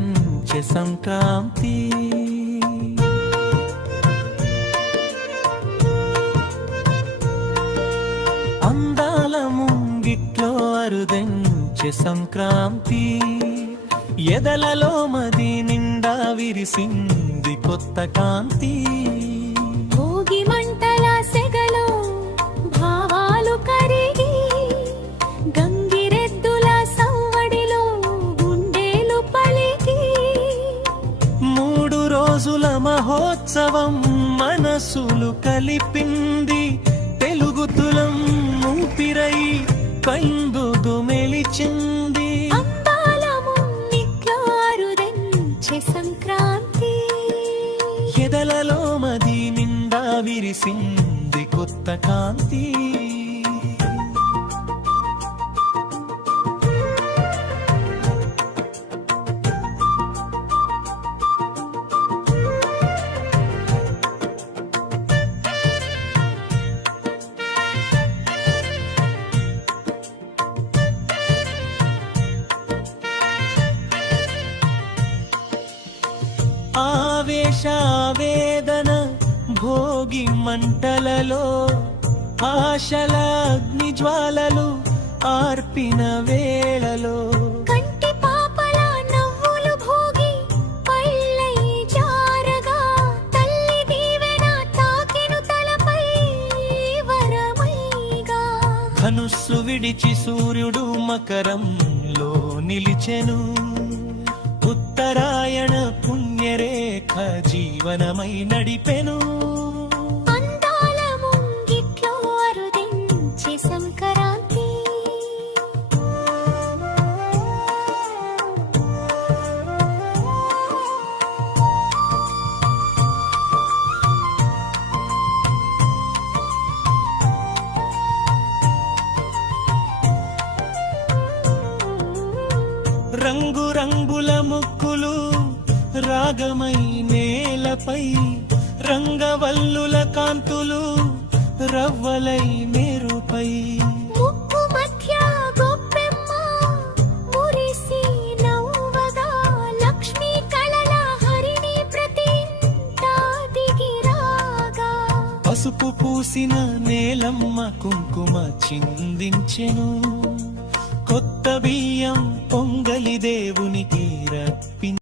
అరుదెంచె సంక్రాంతి. అందాల ముంగిట్లో అరుదెంచె సంక్రాంతి. ఎదలలో మది నిండా విరిసింది కొత్త కాంతి. భోగి మంటల సెగలో భావాలు కరిగి, గంగిరెద్దుల సవ్వడిలో గుండెలు పలికి, 3 రోజుల మహోత్సవం మనసులు కలిపింది. తెలుగుతులం ఊపిరై కందుదు మెలిచింది. సంక్రాంతి ఎదలలో మది నిండా విరిసింది కొత్త కాంతి. ఆవేశవేదన భోగి మంటలలో ఆశల అగ్ని జ్వాలలు ఆర్పిన వేళలో, కంటి పాపల నవ్వులు భోగి పళ్ళై జారగా, తల్లి దీవెన తాకెను తలపై వరమైగా. ధనుస్సు విడిచి సూర్యుడు మకరంలో నిలిచెను. ఉత్తరాయణ పుణ్యరేఖ జీవనమై నడిపెను. అందాల ముంగిట్లో అరుదెంచె సంక్రాంతి. రంగు రంగుల ముక్కులు రాగమై నేలపై, రంగవల్లుల కాంతులు రవ్వలై మెరుపై. ముక్కు మధ్య గొప్పెమ్మ మురిసి నవ్వగా, లక్ష్మీ కళల హరిణి ప్రతి ఇంటా దిగిరాగా. పసుపు పూసిన నేలమ్మ కుంకుమ చిందించెను. కొత్త బియ్యం పొంగలి దేవునికి రక్త